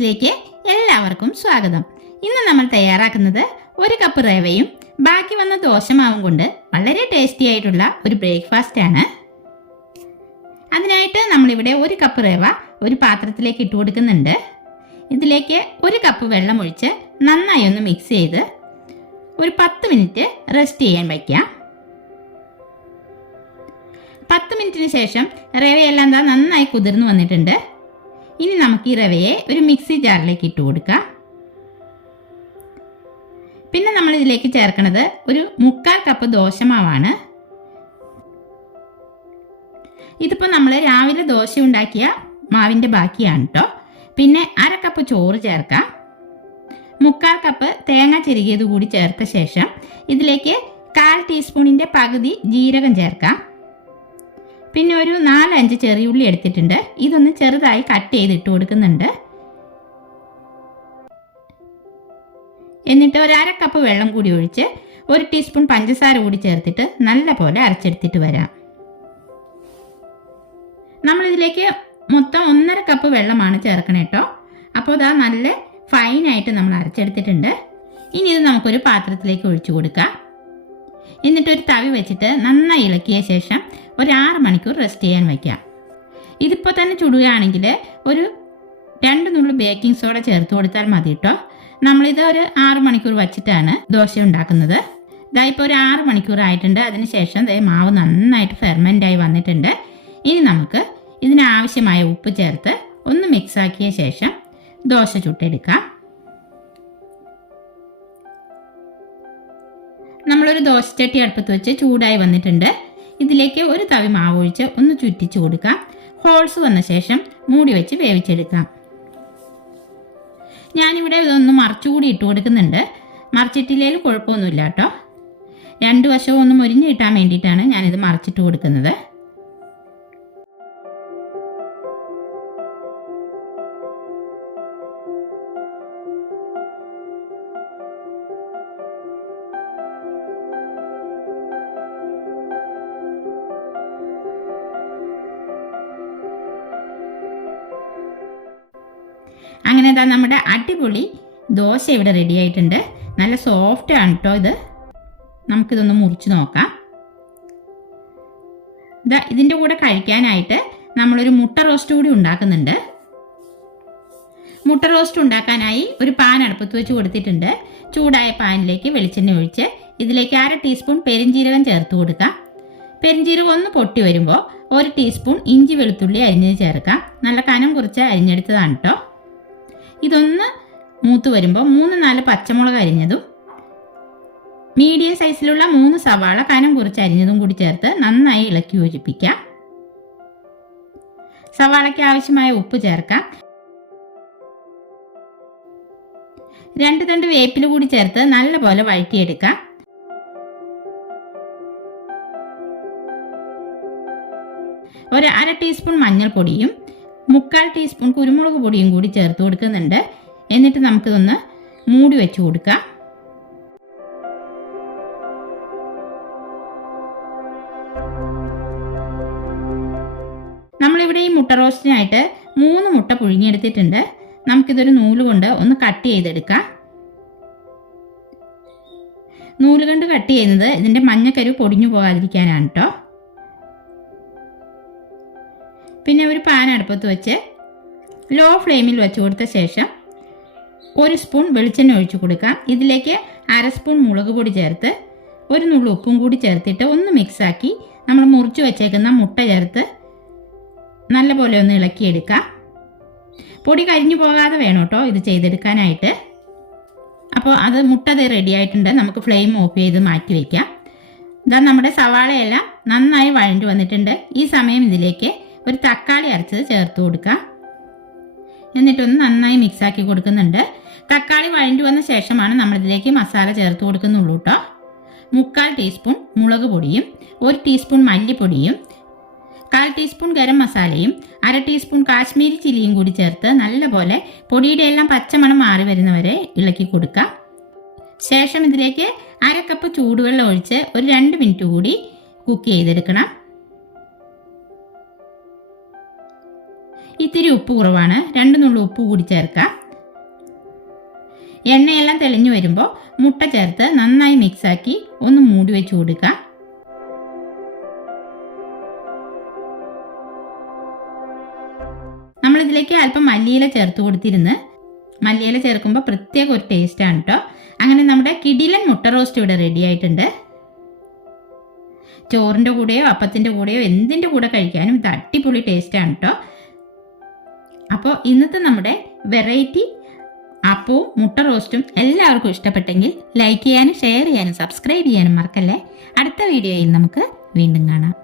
ടിപ്സിലേക്ക് എല്ലാവർക്കും സ്വാഗതം. ഇന്ന് നമ്മൾ തയ്യാറാക്കുന്നത് 1 കപ്പ് റവയും ബാക്കി വന്ന ദോശമാവും കൊണ്ട് വളരെ ടേസ്റ്റി ആയിട്ടുള്ള ഒരു ബ്രേക്ക്ഫാസ്റ്റ് ആണ്. അതിനായിട്ട് നമ്മളിവിടെ 1 കപ്പ് റവ ഒരു പാത്രത്തിലേക്ക് ഇട്ട് കൊടുക്കുന്നുണ്ട്. ഇതിലേക്ക് 1 കപ്പ് വെള്ളം ഒഴിച്ച് നന്നായി ഒന്ന് മിക്സ് ചെയ്ത് ഒരു 10 മിനിറ്റ് റെസ്റ്റ് ചെയ്യാൻ വയ്ക്കാം. 10 മിനിറ്റിന് ശേഷം റവയെല്ലാം നന്നായി കുതിർന്നു വന്നിട്ടുണ്ട്. ഇനി നമുക്ക് ഈ റവയെ ഒരു മിക്സി ജാറിലേക്ക് ഇട്ട് കൊടുക്കാം. പിന്നെ നമ്മൾ ഇതിലേക്ക് ചേർക്കുന്നത് ഒരു 1/4 കപ്പ് ദോശമാവാണ്. ഇതിപ്പോൾ നമ്മൾ രാവിലെ ദോശ ഉണ്ടാക്കിയ മാവിൻ്റെ ബാക്കിയാണ് കേട്ടോ. പിന്നെ 1/2 കപ്പ് ചോറ് ചേർക്കാം. 1/4 കപ്പ് തേങ്ങ ചിരകിയത് കൂടി ചേർത്ത ശേഷം ഇതിലേക്ക് 1/4 ടീസ്പൂണിൻ്റെ പകുതി ജീരകം ചേർക്കാം. പിന്നെ ഒരു 4-5 ചെറിയുള്ളി എടുത്തിട്ടുണ്ട്. ഇതൊന്ന് ചെറുതായി കട്ട് ചെയ്തിട്ട് കൊടുക്കുന്നുണ്ട്. എന്നിട്ട് ഒരു 1/2 കപ്പ് വെള്ളം കൂടി ഒഴിച്ച് 1 ടീസ്പൂൺ പഞ്ചസാര കൂടി ചേർത്തിട്ട് നല്ല പോലെ അരച്ചെടുത്തിട്ട് വരാം. നമ്മളിതിലേക്ക് മൊത്തം 1.5 കപ്പ് വെള്ളമാണ് ചേർക്കണേ കേട്ടോ. അപ്പോൾ ഇതാ നല്ല ഫൈനായിട്ട് നമ്മൾ അരച്ചെടുത്തിട്ടുണ്ട്. ഇനി ഇത് നമുക്കൊരു പാത്രത്തിലേക്ക് ഒഴിച്ചു കൊടുക്കാം. എന്നിട്ടൊരു തവി വെച്ചിട്ട് നന്നായി ഇളക്കിയ ശേഷം ഒരു 6 മണിക്കൂർ റെസ്റ്റ് ചെയ്യാൻ വയ്ക്കാം. ഇതിപ്പോൾ തന്നെ ചുടുകയാണെങ്കിൽ ഒരു 2 നുള്ളു ബേക്കിംഗ് സോഡ ചേർത്ത് കൊടുത്താൽ മതി കേട്ടോ. നമ്മളിത് ഒരു 6 മണിക്കൂർ വച്ചിട്ടാണ് ദോശ ഉണ്ടാക്കുന്നത്. ഇപ്പോൾ ഒരു 6 മണിക്കൂർ ആയിട്ടുണ്ട്. അതിനുശേഷം മാവ് നന്നായിട്ട് ഫെർമെൻ്റായി വന്നിട്ടുണ്ട്. ഇനി നമുക്ക് ഇതിനാവശ്യമായ ഉപ്പ് ചേർത്ത് ഒന്ന് മിക്സാക്കിയ ശേഷം ദോശ ചുട്ടെടുക്കാം. നമ്മളൊരു ദോശച്ചട്ടി അടുപ്പത്ത് വെച്ച് ചൂടായി വന്നിട്ടുണ്ട്. ഇതിലേക്ക് ഒരു തവി മാവ് ഒഴിച്ച് ഒന്ന് ചുറ്റിച്ചു കൊടുക്കാം. ഹോൾസ് വന്ന ശേഷം മൂടി വെച്ച് വേവിച്ചെടുക്കാം. ഞാനിവിടെ ഇതൊന്ന് മറിച്ചുകൂടി ഇട്ട് കൊടുക്കുന്നുണ്ട്. മറിച്ചിട്ടില്ലേലും കുഴപ്പമൊന്നുമില്ല കേട്ടോ. 2 വശവും ഒന്ന് മൊരിഞ്ഞ് കിട്ടാൻ വേണ്ടിയിട്ടാണ് ഞാനിത് മറിച്ചിട്ട് കൊടുക്കുന്നത്. അങ്ങനെ നമ്മുടെ അടിപൊളി ദോശ ഇവിടെ റെഡി ആയിട്ടുണ്ട്. നല്ല സോഫ്റ്റ് ആണ് കേട്ടോ ഇത്. നമുക്കിതൊന്ന് മുറിച്ച് നോക്കാം. ഇതിൻ്റെ കൂടെ കഴിക്കാനായിട്ട് നമ്മളൊരു മുട്ട റോസ്റ്റ് കൂടി ഉണ്ടാക്കുന്നുണ്ട്. മുട്ട റോസ്റ്റ് ഉണ്ടാക്കാനായി ഒരു പാൻ അടുപ്പത്ത് വെച്ച് കൊടുത്തിട്ടുണ്ട്. ചൂടായ പാനിലേക്ക് വെളിച്ചെണ്ണ ഒഴിച്ച് ഇതിലേക്ക് 1/2 ടീസ്പൂൺ പെരിഞ്ജീരകം ചേർത്ത് കൊടുക്കാം. പെരിഞ്ജീരകം ഒന്ന് പൊട്ടി വരുമ്പോൾ 1 ടീസ്പൂൺ ഇഞ്ചി വെളുത്തുള്ളി അരിഞ്ഞത് ചേർക്കാം. നല്ല കനം കുറച്ച് അരിഞ്ഞെടുത്തതാണ് കേട്ടോ. ഇതൊന്ന് മൂത്ത് വരുമ്പോൾ 3-4 പച്ചമുളക് അരിഞ്ഞതും മീഡിയം സൈസിലുള്ള 3 സവാള കനം കുറച്ച് അരിഞ്ഞതും കൂടി ചേർത്ത് നന്നായി ഇളക്കി യോജിപ്പിക്കാം. സവാളയ്ക്ക് ആവശ്യമായ ഉപ്പ് ചേർക്കാം. 2 തണ്ട് വേപ്പില കൂടി ചേർത്ത് നല്ലപോലെ വഴറ്റിയെടുക്കാം. ഒരു 1/2 ടീസ്പൂൺ മഞ്ഞൾപ്പൊടിയും 1/4 ടീസ്പൂൺ കുരുമുളക് പൊടിയും കൂടി ചേർത്ത് കൊടുക്കുന്നുണ്ട്. എന്നിട്ട് നമുക്കിതൊന്ന് മൂടി വെച്ച് കൊടുക്കാം. നമ്മളിവിടെ ഈ മുട്ട റോസ്റ്റിനായിട്ട് 3 മുട്ട പുഴുങ്ങിയെടുത്തിട്ടുണ്ട്. നമുക്കിതൊരു നൂല് കൊണ്ട് ഒന്ന് കട്ട് ചെയ്തെടുക്കാം. നൂല് കൊണ്ട് കട്ട് ചെയ്യുന്നത് ഇതിൻ്റെ മഞ്ഞക്കരു പൊടിഞ്ഞു പോകാതിരിക്കാനാണ് കേട്ടോ. പിന്നെ ഒരു പാൻ അടുപ്പത്ത് വെച്ച് ലോ ഫ്ലെയിമിൽ വെച്ച് കൊടുത്ത ശേഷം 1 സ്പൂൺ വെളിച്ചെണ്ണ ഒഴിച്ചു കൊടുക്കാം. ഇതിലേക്ക് 1/2 സ്പൂൺ മുളക് പൊടി ചേർത്ത് 1 നുള്ളു ഉപ്പും കൂടി ചേർത്തിട്ട് ഒന്ന് മിക്സാക്കി നമ്മൾ മുറിച്ച് വെച്ചേക്കുന്ന മുട്ട ചേർത്ത് നല്ലപോലെ ഒന്ന് ഇളക്കിയെടുക്കാം. പൊടി കരിഞ്ഞു പോകാതെ വേണം കേട്ടോ ഇത് ചെയ്തെടുക്കാനായിട്ട്. അപ്പോൾ അത് മുട്ട റെഡി ആയിട്ടുണ്ട്. നമുക്ക് ഫ്ലെയിം ഓഫ് ചെയ്ത് മാറ്റി വയ്ക്കാം. നമ്മുടെ സവാളയെല്ലാം നന്നായി വഴഞ്ഞു വന്നിട്ടുണ്ട്. ഈ സമയം ഇതിലേക്ക് ഒരു തക്കാളി അരച്ചത് ചേർത്ത് കൊടുക്കാം. എന്നിട്ടൊന്ന് നന്നായി മിക്സാക്കി കൊടുക്കുന്നുണ്ട്. തക്കാളി വഴഞ്ഞു വന്ന ശേഷമാണ് നമ്മളിതിലേക്ക് മസാല ചേർത്ത് കൊടുക്കുന്നുള്ളൂ കേട്ടോ. 1/4 ടീസ്പൂൺ മുളക് പൊടിയും 1 ടീസ്പൂൺ മല്ലിപ്പൊടിയും 1/4 ടീസ്പൂൺ ഗരം മസാലയും 1/2 ടീസ്പൂൺ കാശ്മീരി ചില്ലിയും കൂടി ചേർത്ത് നല്ലപോലെ പൊടിയുടെ എല്ലാം പച്ചമണം മാറി വരുന്നവരെ ഇളക്കി കൊടുക്കാം. ശേഷം ഇതിലേക്ക് 1/2 കപ്പ് ചൂടുവെള്ളം ഒഴിച്ച് ഒരു 2 മിനിറ്റ് കൂടി കുക്ക് ചെയ്തെടുക്കണം. ഇത്തിരി ഉപ്പ് കുറവാണ്, 2 നുള്ളു ഉപ്പ് കൂടി ചേർക്കാം. എണ്ണയെല്ലാം തെളിഞ്ഞു വരുമ്പോൾ മുട്ട ചേർത്ത് നന്നായി മിക്സാക്കി ഒന്ന് മൂടി വെച്ച് കൊടുക്കാം. നമ്മളിതിലേക്ക് അല്പം മല്ലിയില ചേർത്ത് കൊടുത്തിരുന്ന്. മല്ലിയില ചേർക്കുമ്പോൾ പ്രത്യേക ഒരു ടേസ്റ്റാണ് കേട്ടോ. അങ്ങനെ നമ്മുടെ കിടിലൻ മുട്ട റോസ്റ്റ് ഇവിടെ റെഡി ആയിട്ടുണ്ട്. ചോറിൻ്റെ കൂടെയോ അപ്പത്തിൻ്റെ കൂടെയോ എന്തിൻ്റെ കൂടെ കഴിക്കാനും ഇത് അടിപൊളി ടേസ്റ്റാണ് കേട്ടോ. അപ്പോൾ ഇന്നത്തെ നമ്മുടെ വെറൈറ്റി അപ്പവും മുട്ട റോസ്റ്റും എല്ലാവർക്കും ഇഷ്ടപ്പെട്ടെങ്കിൽ ലൈക്ക് ചെയ്യാനും ഷെയർ ചെയ്യാനും സബ്സ്ക്രൈബ് ചെയ്യാനും മറക്കല്ലേ. അടുത്ത വീഡിയോയിൽ നമുക്ക് വീണ്ടും കാണാം.